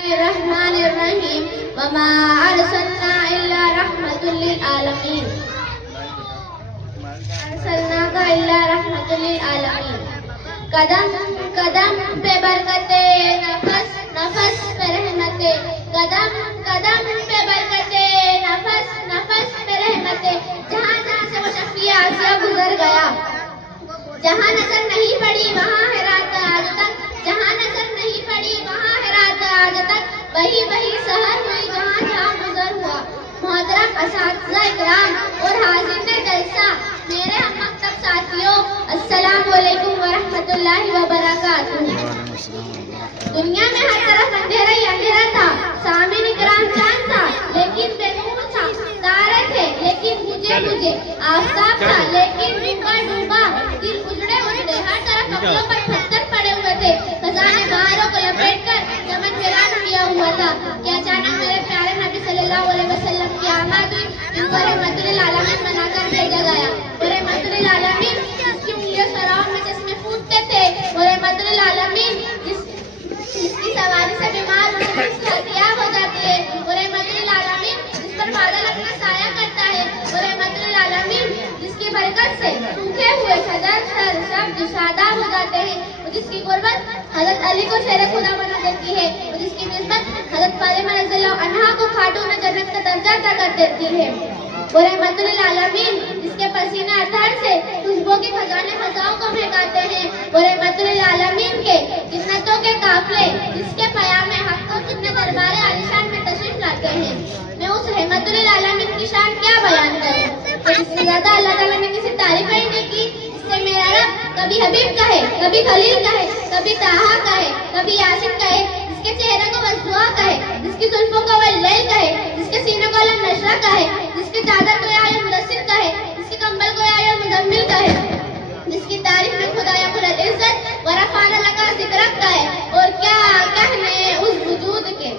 الرحمن الرحیم وما ارسلنا الا رحمۃ للعالمین ارسلناک الا رحمۃ للعالمین قدم قدم پہ برکتیں نفس نفس پہ رحمتیں قدم قدم پہ برکتیں نفس نفس پہ رحمتیں جہاں جہاں سے وہ شفیع آسیہ گزر گیا جہاں نظر نہیں پڑی وہاں ہے رات آج تک جہاں نظر نہیں پڑی وہاں ہے رات آج تک وہی وہی سحر ہوئی جہاں جہاں گزر ہوا محترم اساتذہ اکرام اور حاضرین جلسہ میرے ہم مکتب ساتھیوں السلام علیکم ورحمۃ اللہ وبرکاتہ دنیا میں ہر طرف اندھیرا ہی اندھیرا تھا سامعین اکرام چاند تھا لیکن بے نور تھا تارے تھے لیکن بجھے آفتاب تھا لیکن ڈوبا ڈوبا دل اجڑے اجڑے ہر طرف کپڑوں پر پتھر پڑے ہوئے تھے خزانے بہاروں کو لپیٹ کر چمن ویران کیا ہوا تھا کہ اچانک میرے پیارے نبی صلی اللہ علیہ وسلم کی آمد ہوئی ان کو رحمت للعالمین بنا کر بھیجا گیا وہ رحمت للعالمین جس کی انگلیوں سراؤں میں چشمے پھوٹتے تھے وہ رحمت للعالمین جس کی سواری سے بیمار ہونے کی صحتیاب ہو جاتی ہے وہ رحمت للعالمین جس پر بادل اپنا سایہ کرتا ہے وہ رحمت للعالمین جس کی برکت سے سوکھے ہوئے شجر سر سب شاداب ہو جاتے ہیں جس کی قربت حضرت علی کو شیر خدا بنا دیتی ہے جس کی نسبت حضرت فاطمہ رضی اللہ عنہا کو خاتون جنت کا درجہ عطا کر دیتی ہے وہ رحمت للعالمین جس کے پسینے اطہر سے خوشبو کے خزانے فضاؤں کو مہکاتے ہیں وہ رحمت للعالمین کے جنتوں کے قافلے جس کے پیام حق کو سننے دربار عالیشان میں تشریف لاتے ہیں میں اس رحمت للعالمین کی شان کیا بیان کروں اس سے زیادہ اللہ تعالیٰ نے کسی تعریف ہی نہیں کی اس سے میرا رب کبھی حبیب کہے کبھی خلیل کہے کبھی طٰہٰ کہے کبھی یاسین کہے جس کے چہرے کو وضحا کہے جس کی زلفوں کو واللیل کہے جس کے سینے کو علم نشرہ کہے جس کی چادر کو یا مدثر کہے جس کی کمبل کو یا مزمل کہے جس کی تعریف میں خدایا العزت ورفعنا لک ذکرک کہے اور کیا کہنے اس وجود کے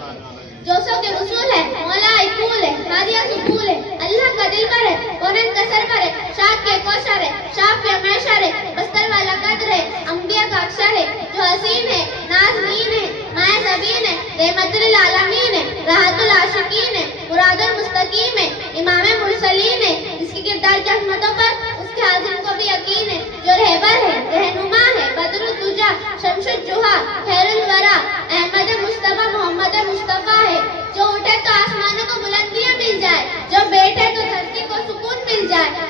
جو سو کے وصول ہے مولا اقول ہے ہادیہ سکول ہے اللہ کا دل پر ہے کونین کا سر پر ہے شاک کے کوشر ہے شاف یا میشر ہے بستر والا قدر ہے انبیاء کا اکشر ہے جو حسین ہے نازنین ہے مائے زبین ہے رحمت للعالمین ہے راحت العاشقین ہے مراد المستقیم ہے امام مرسلین ہے جس کی کردار کی عظمتوں پر اس کے حاضر کو بھی یقین ہے جو رہبر ہے رہنما ہے بدر الدجا شمس الجوہا خیر الورا احمد مصطفیٰ محمد مصطفیٰ ہے جو اٹھے تو آسمانوں کو بلندیاں مل جائے جو بیٹھے تو دھرتی کو سکون مل جائے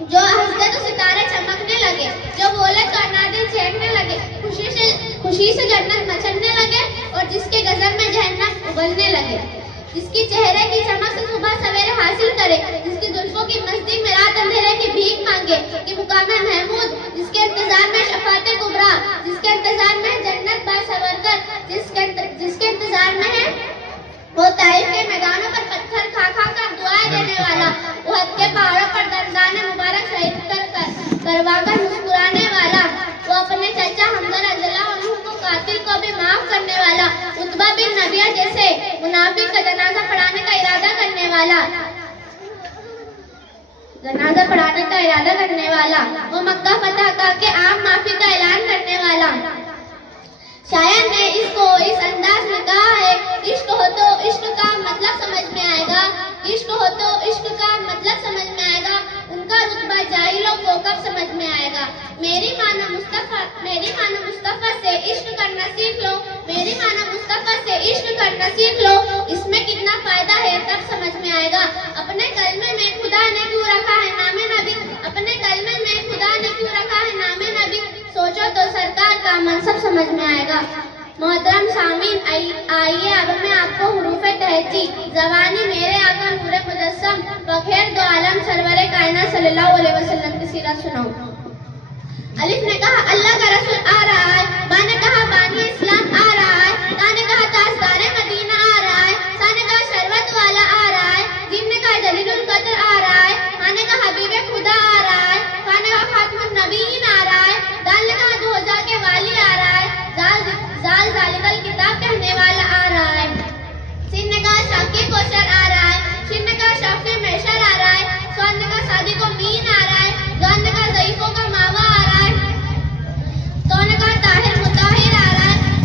جو ہنسے تو ستارے چمکنے لگے جو بولے تو انادل چھیڑنے لگے خوشی سے جنت مچلنے لگے اور جس کے غضب میں جہنم ابلنے لگے جس کی چہرے کی چمک سے صبح سویرے حاصل کرے جس کی زلفوں کی مسجد میں رات اندھیرے کی بھیک مانگے کہ مقام محمود جس کے انتظار میں شفاعت کبریٰ جس کے انتظار میں جنت باسورکر جس کے انتظار میں ہے وہ طائف کے میدانوں پر پتھر کھا کھا کر دعائیں دینے والا احد کے پہاڑوں پر دندان مبارک شہید کروا کر مسکرانے والا وہ اپنے چچا حمزہ رضی اللہ عنہ کو قاتل کو بھی معاف کرنے والا عتبہ بن ربیعہ جیسے منافق کا جنازہ پڑھانے کا ارادہ کرنے والا وہ مکہ فتح کر کے عام معافی کا اعلان کرنے والا شاعر نے اس کو اس انداز میں کہا ہے عشق ہو تو عشق کا مطلب سمجھ میں آئے گا عشق ہو تو عشق کا مطلب سمجھ میں آئے گا ان کا رتبہ جاہلوں کو کب سمجھ میں آئے گا میری مانا مصطفیٰ سے عشق کرنا سیکھ لو میری مانا مصطفیٰ سے عشق کرنا سیکھ لو اس میں کتنا فائدہ ہے تب سمجھ میں آئے گا اپنے کلمے میں خدا نے کیوں رکھا ہے نام نبی اپنے کلمے میں خدا نے کیوں رکھا ہے نام نبی سوچو تو سرکار کا منصب سمجھ میں آئے گا محترم سامعین آئیے اب میں آپ کو حروف تہجی زبانی میرے آقا نور مجسم بخیر دو عالم سرور کائنات صلی اللہ علیہ وسلم کی سیرت سناؤں الف نے کہا اللہ کا رسول آ رہا ہے با نے کہا بانی اسلام آ رہا ہے تا نے کہا تاجدار مدینہ آ رہا ہے سا نے کہا شربت والا آ رہا ہے جیم نے کہا جلیل القدر آ رہا ہے ہاں نے کہا حبیب خدا آ رہا ہے فا نے کہا خاتم النبیین آ رہا ہے دال نے کہا دوجا کے والی آ رہا ہے زال ذالکل کتاب کہنے والا آ رہا ہے سین نے کہا شاکی کوشر آ رہا ہے شین نے کہا شافی میشر آ رہا ہے سوان نے کہا سادی کو مین آ رہا ہے گان نے کہا ضعیفوں کا ماوا آ رہا ہے تو نے کہا طاہر مطاہر آ رہا ہے